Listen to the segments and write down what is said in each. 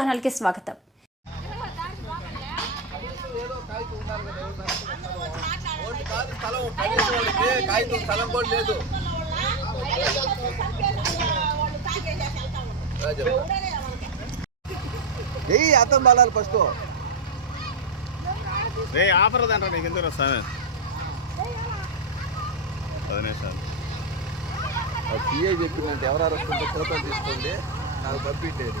News ఛానల్కి స్వాగతం. ఏయ్ అర్థం బాలాలి ఫస్ట్ రే ఆఫర్ దండ్రా నీకు ఎందుకు వస్తాను పది నిమిషాలు. పిఏ చెప్పిందంటే ఎవరు ఫోటోలు తీసుకోండి. నాకు పంపిండేది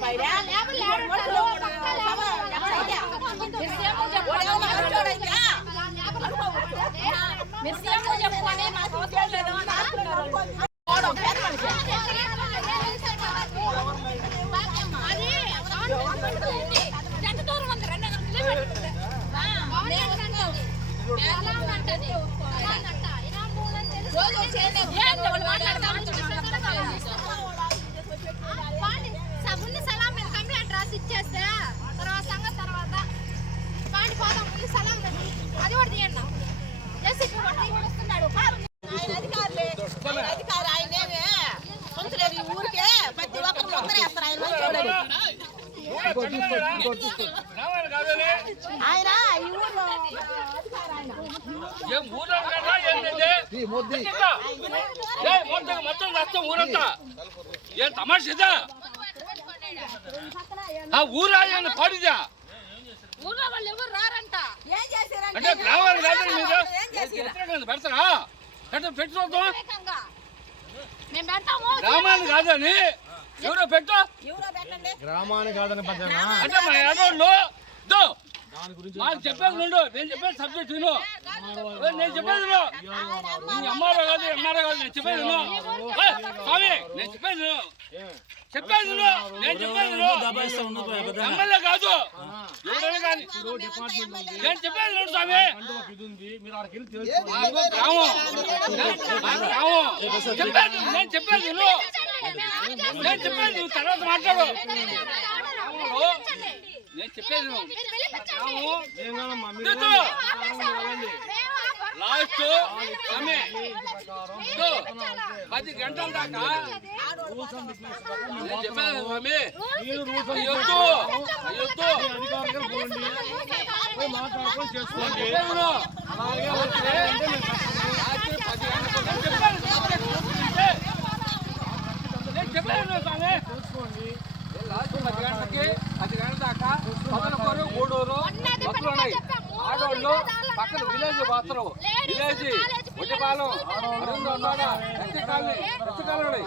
బజార్లో ఉండకూడదావా ముందు సలాం మీద కంప్లైంట్ రాసి ఇచ్చేస్తే తర్వాత సంగతి తర్వాత పాండి పోదాం ముందు సలాం పెట్టి అది కూడా తీయండి జేసీపీ కూడా తీసుకున్నాడు అధికారి ఆయనేమే సొంతలేదు ఈ ఊరికే ప్రతి ఒక్కరు ముద్రేస్తారు ఆయన మంచోడని. ఆయన ఈ ఊర్లో ఈ మోదీ. మొత్తం నష్టం ఊరంతా. ఏం తమాషా ఆ ఊరాయని పాడిదా? ఊర్లో వాళ్ళు ఎవరు రారంట. ఏం చేశారంటే అంటే చేశారు వ్యతిరేకంగా పెడతారా? పెట్ట పెట్టి చూద్దాం గ్రామాలు కాదని ఎవరో పెట్టు. గ్రామాన్ని కాదని అంటే మా ఏడోళ్ళు మాకు చెప్పేది నుండు నేను చెప్పేది సబ్జెక్ట్ విను ఓ, నేను చెప్పేది విను నీ అమ్మారో కాదు అమ్మారో కాదు నేను చెప్పేది విను ఓ, స్వామి నేను చెప్పేది విను చెప్పేది విను నేను చెప్పేది విను ఎమ్మెల్యే కాదు ఎవరైనా కానీ నేను చెప్పేది విను స్వామి ఇది ఉంది మీరు ఆడికి వెళ్ళి తెలుసు మాకు గ్రామం మాకు గ్రామం చెప్పేది నేను చెప్పేది విను నేను చెప్పేది నువ్వు తర్వాత మాట్లాడు నేను చెప్పేది. లాస్ట్. ఆమె. పది గంటల దాకా నేను చెప్పాను స్వామి అయ్యొద్దు మాట్లాడుకొని చేసుకోండి. అలాగే రాత్రి పది గంటలకు నేను చెప్పాను చెప్పాను స్వామి. లాస్ట్ పది గంటలకి గంటల దాకా పదనకొరు గూడూరు బస్సులు ఉన్నాయి ఆడవాళ్ళు పక్కన విలేజ్ పోతారు విలేజ్ అరుందోడ ఎస్టీ కాలనీ ఎస్టీ కాలనీ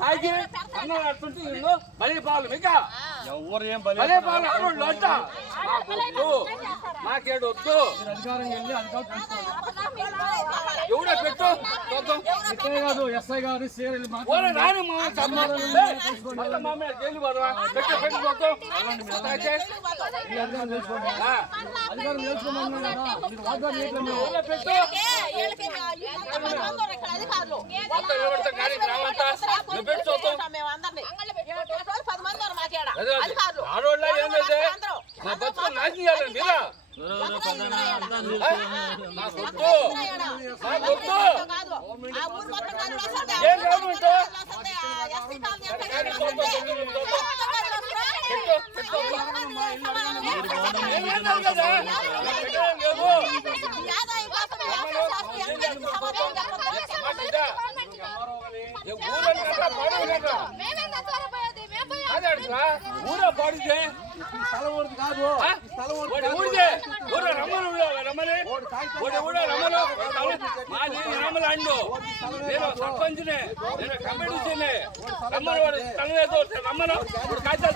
తాగి ఆడుతుంటే బలి పాలు మిక ఎవరు ఏం పాలు అంట మాకొద్దు మాకేడు వద్దు అధికారం వెళ్ళి అధికారులు తీసుకోండి ఎవడో పెట్టు. చూద్దాం. ఇక్కడే కాదు ఎస్ఐ గారు సీఆర్ వెళ్ళి ఓరే రాని మామ మళ్ళా జైలు? పెట్టు, పెట్టు చూద్దాం. అయితే, ఈ అధికారం తెలుసుకోండి ఆ, అధికారం తెలుసుకోమన్నారు కదా మీరు వాగ్దానం చేయట్లేదు? ఊరే పెట్టు. వీళ్ళకి ఎంతమంది ఉన్నారు ఇక్కడ అధికారులు మొత్తం నిలబెడతాం కానీ గ్రామం అంతా. నువ్వు పెట్టు చూద్దాం. మాకేడ అదే అది. అధికారులు. నా బతుకు. నాశనం మీరా ఆ ఊరు మొత్తం కాదు వసంత. ఏం గవర్నమెంట్? ఎస్సీ కాలనీ ఊరే పాడితే? ఈ కాదు ఊడితే రమ్మను రమ్మని. ఓడి రమ్మను. అండు నేను సర్పంచ్నే. నేను కమిటీనే రమ్మను వాడు రమ్మను. ఇప్పుడు కాగితాలు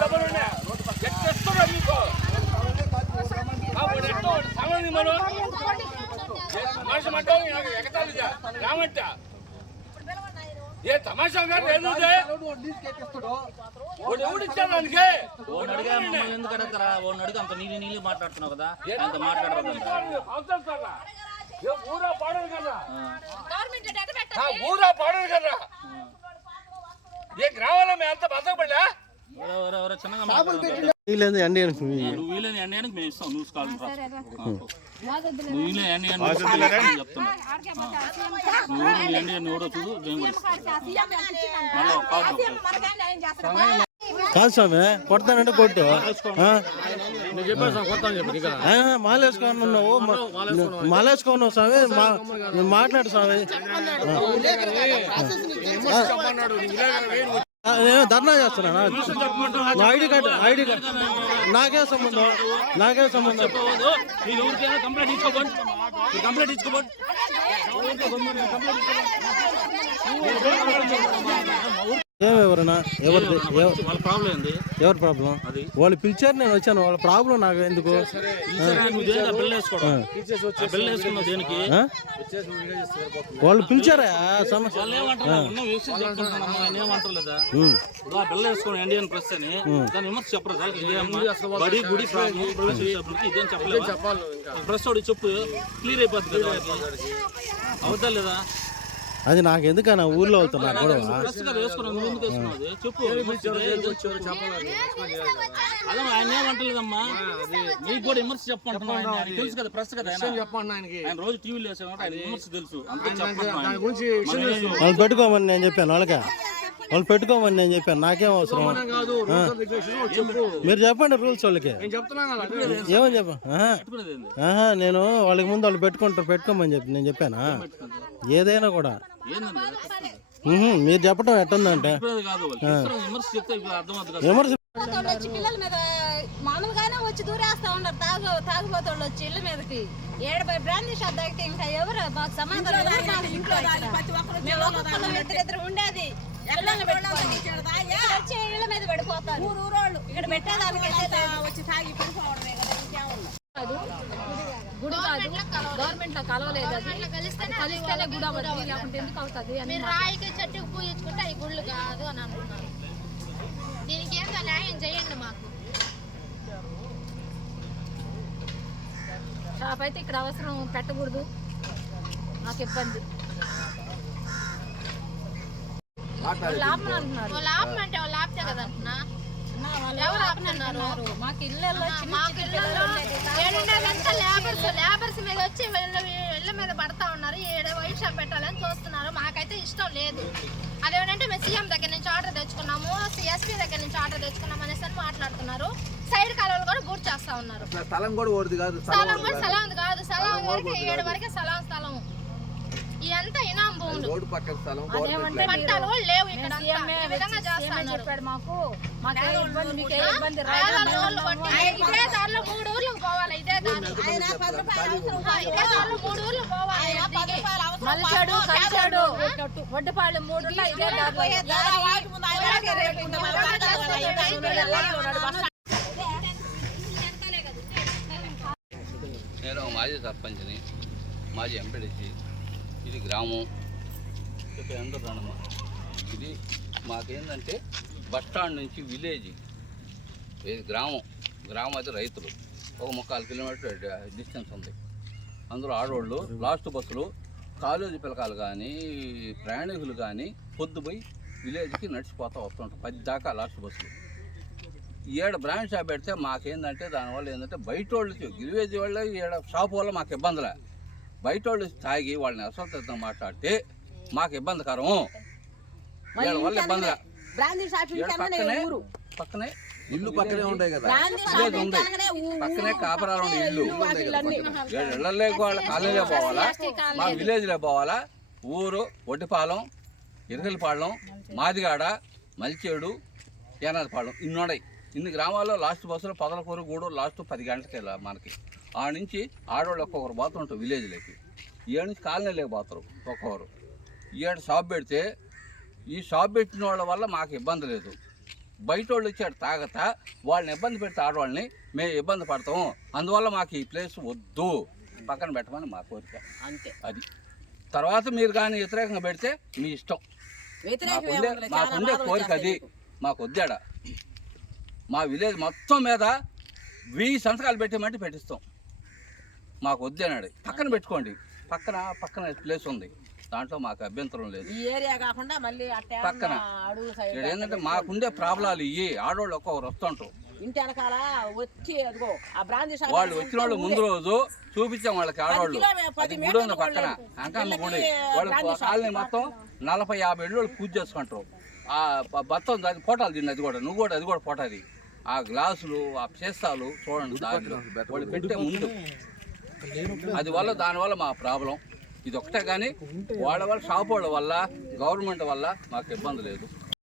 ఉన్నాయి మీకు మనం మనిషి రామంట. ఏ తమాషా గారు లేదు స్థలం వాడు లీజుకి ఎక్కిస్తాడు. వాడు ఎవడు ఇచ్చాడు దానికి? ఓన్ అడిగా మమ్మల్ని ఎందుకు అడుగుతారా? ఓన్ అడిగి అంత నీళ్ళు నీళ్ళు మాట్లాడుతున్నావు కదా అంత మాట్లాడదు ఊరా పాడదు కదా. ఊరా పాడదు కదా? ఏ గ్రామంలో మేము అంత బతకబడ్డా వీలేదు నువ్వు మేము ఇస్తాం. నువ్వు నువ్వు ఎండి చెప్తున్నా. నువ్వు ఊరిని ఎండి అని చూడు మేము ఇస్తాం. కాదు స్వామి కొడతానంటే కొట్టు. ఆ? నేను చెప్పాను సార్ కొత్త అని చెప్పి ఇక ఆ, మాలేసుకోని ఉన్నావు మాలేసుకున్నావు స్వామి. మాట్లాడు స్వామి. నేను ధర్నా చేస్తున్నా నా ఐడి కార్డు ఐడి కార్డు. నాకే సంబంధం నాకే సంబంధం. చెప్పవద్దు. మీరు కంప్లైంట్ ఇచ్చుకోబోండి కంప్లైంట్ ఇచ్చుకోబోండి ఏం ఎవరన్నా? ఎవరిది? ఎవ- వాళ్ళ ప్రాబ్లం ఏంది? ఎవరి ప్రాబ్లం వాళ్ళు పిలిచారు నేను వచ్చాను. వాళ్ళ ప్రాబ్లం నాకు ఎందుకు? దేనికి? వాళ్ళు పిలిచారా? సమస్య. వేసుకోండి ఇండియన్ ప్రెస్ అని. దాని విమర్శ చెప్పరు సార్? ఇదేమ్మా బడి గుడి ప్రాబ్లం ప్రవేశ అభివృద్ధి ఇదేం చెప్పలేదు? ప్రెస్ వాడు చెప్పు క్లియర్ కదా వాళ్ళకి. అవుతా లేదా? అది నాకు ఎందుకన్నా ఊర్లో అవుతున్నా గొడవ? అది? ఆయన ఏమంటలేదమ్మా? నీకు కూడా విమర్శ తెలుసు కదా ప్రెస్ కదా. చెప్పండి ఆయనకి. ఆయన రోజు టీవీలో ఆయన విమర్శ తెలుసు. వాళ్ళు పెట్టుకోమని నేను చెప్పాను వాళ్ళకే. వాళ్ళు పెట్టుకోమని నేను చెప్పాను. నాకేం అవసరం? మీరు చెప్పండి రూల్స్ వాళ్ళకి. నేను చెప్తున్నా కదా ఏమని చెప్ప? నేను వాళ్ళకి ముందు వాళ్ళు పెట్టుకుంటారు పెట్టుకోమని చెప్పి నేను చెప్పానా? ఏదైనా కూడా. మీరు చెప్పడం ఎట్టుందంటే. పిల్లల మీద మామూలుగానే వచ్చి దూరేస్తా ఉన్నారు తాగు తాగుబోతోళ్ళు వచ్చి ఇళ్ళ మీదకి. ఏడు బ్రాందీ షాప్ తాగితే ఇంకా ఎవరు మాకు సమాధానం ఇద్దరిద్దరు ఉండేది. వచ్చి ఇళ్ళ మీద పడిపోతారు. ఇక్కడ పెట్టేదానికి వచ్చి తాగి పడిపోవడమే కదా ఇంకేముంది? గుడి కాదు. గవర్నమెంట్లో కలవలేదు. అది. కలిస్తేనే గుడి అవ్వదు లేకుంటే ఎందుకు అవుతుంది అని మీరు రాయికి చెట్టుకు పూజించుకుంటే అవి గుళ్ళు కాదు అని అంటున్నారు దీనికి ఏందో న్యాయం చేయండి మాకు. షాప్ అయితే ఇక్కడ అవసరం పెట్టకూడదు. నాకు ఇబ్బంది. అంటున్నారు. వాళ్ళు ఆపితే కదా అంటున్నా? ఎవరు ఆపుతున్నారు మాకు ఇళ్ళల్లో మాకు ఇళ్ళల్లో ఏడున్నదంతా లేబర్స్ లేబర్స్ మీద వచ్చి వీళ్ళ ఇళ్ళ మీద పడతా ఉన్నారు ఏడు వైట్ షాప్ పెట్టాలని చూస్తున్నారు. మాకైతే ఇష్టం లేదు. అదేంటంటే మేము సీఎం దగ్గర నుంచి ఆర్డర్ తెచ్చుకున్నాము ఎస్పీ దగ్గర నుంచి ఆర్డర్ తెచ్చుకున్నాము అనేసి అని మాట్లాడుతున్నారు. సైడ్ కాలువలు కూడా బూట్ చేస్తా ఉన్నారు. స్థలం కూడా కాదు స్థలం కూడా. స్థలం కాదు. స్థలం వరకు ఏడు వరకే స్థలం స్థలం ఇదంతా ఇనాం భూములు రోడ్డు పక్కన స్థలం గవర్నమెంట్ ల్యాండ్. పట్టాలు. కూడా లేవు ఇక్కడ అంతా. సీఎంఏ ఈ విధంగా చేస్తా ఉన్నారు చెప్పాడు మాకు. మాకే ఇబ్బంది మీకే ఇబ్బంది పేదల ఊర్లు కొట్టి ఇదే దారిలో మూడు ఊర్లకు పోవాలి ఇదే దారిలో. ఆ, ఇదే దారిలో మూడు ఊర్లు పోవాలి. దిగి. మలిచాడు కలిచాడు వడ్డపాళ్ళు మూడు ఉన్నాయి, ఇదే దారిలో. నేను మాజీ సర్పంచ్ని మాజీ ఎంపీడీసీ ఇది గ్రామం. ఇక్కడ అందరూ రానమ్మా. ఇది మాకేంటంటే బస్ స్టాండ్ నుంచి విలేజ్. ఇది గ్రామం. గ్రామం అయితే రైతులు. ఒక ముక్కాలు కిలోమీటర్ డిస్టెన్స్ ఉంది. అందులో ఆడవాళ్ళు లాస్ట్ బస్సులు కాలేజీ పిల్లకాయలు కానీ ప్రయాణికులు కానీ పొద్దుపోయి విలేజ్కి నడిచిపోతూ వస్తుంటారు. పది దాకా లాస్ట్ బస్సులు. ఏడ బ్రాండ్ షాప్ పెడితే మాకేందంటే దానివల్ల ఏంటంటే బయట వాళ్ళకి గిరివేజీ వాళ్ళ ఈడ షాప్ వల్ల మాకు ఇబ్బందులే. బయట వాళ్ళు తాగి వాళ్ళని అసలు మాట్లాడితే మాకు ఇబ్బందికరం. వీళ్ళ వల్ల ఈడ పక్కనే పక్కనే ఇల్లు పక్కనే ఉంటాయి కదా. విలేజ్ ఉంది. పక్కనే కాపరాలు ఉండే ఇల్లు వాళ్ళ కాలనీలో పోవాలా? మా విలేజ్లో పోవాలా? ఊరు ఒడ్డిపాలెం ఇరగలపాళెం మాదిగాడ మల్చేడు ఏనాదిపాళెం ఇన్ని ఉన్నాయి. ఇన్ని గ్రామాల్లో లాస్ట్ బస్సులో పదలకూరు గూడూరు లాస్ట్ పది గంటలకి వెళ్ళాలి మనకి. ఆ నుంచి ఆడవాళ్ళు ఒక్కొక్కరు పోతుంటారు విలేజ్లోకి. ఏడు నుంచి కాలనీలోకి పోతారు ఒక్కొక్కరు. ఏడు షాప్ పెడితే ఈ షాప్ పెట్టిన వాళ్ళ వల్ల మాకు ఇబ్బంది లేదు. బయట వాళ్ళు వచ్చాడు తాగత వాళ్ళని ఇబ్బంది పెడితే ఆడవాళ్ళని మేము ఇబ్బంది పడతాము. అందువల్ల మాకు ఈ ప్లేస్ వద్దు. పక్కన పెట్టమని మా కోరిక. అంతే. అది. తర్వాత మీరు కానీ వ్యతిరేకంగా పెడితే మీ ఇష్టం. మాకుండే మాకుండే కోరిక అది. మాకు. వద్దాడ మా విలేజ్ మొత్తం మీద వెయ్యి సంతకాలు పెట్టేమంటే పెట్టిస్తాం. మాకు వద్దన్నాడు పక్కన పెట్టుకోండి. పక్కన పక్కన ప్లేస్ ఉంది. దాంట్లో మాకు అభ్యంతరం లేదు. ఈ ఏరియా కాకుండా మళ్ళీ అట్టే పక్కన. ఇక్కడ ఏంటంటే మాకుండే ప్రాబ్లాలు ఇవి ఆడవాళ్ళు ఒక్కొక్కరు వస్తుంటారు. ఇంటి వెనకాల వచ్చి అదిగో ఆ బ్రాంచ్ షాప్ వాళ్ళు వచ్చిన వాళ్ళు ముందు రోజు చూపించాం వాళ్ళకి ఆడవాళ్ళు అది గుడి ఉంది మీటర్లు పక్కన. అంకమ్మ గుడి వాళ్ళు కాలనీ మొత్తం నలభై యాభై ఏళ్ళు వాళ్ళు పూజ చేసుకుంటారు ఆ బత్తం దాని ఫోటోలు తిన్నది అది కూడా. నువ్వు కూడా అది కూడా ఫోటోది ఆ గ్లాసులు ఆ చేస్తాలు చూడండి దారిలో. వాళ్ళు పెట్టే ముందు. అది వల్ల దానివల్ల మా ప్రాబ్లం. ఇది ఒకటే కానీ వాళ్ళ వల్ల షాప్ వాళ్ళ వల్ల గవర్నమెంట్ వల్ల మాకు ఇబ్బంది లేదు.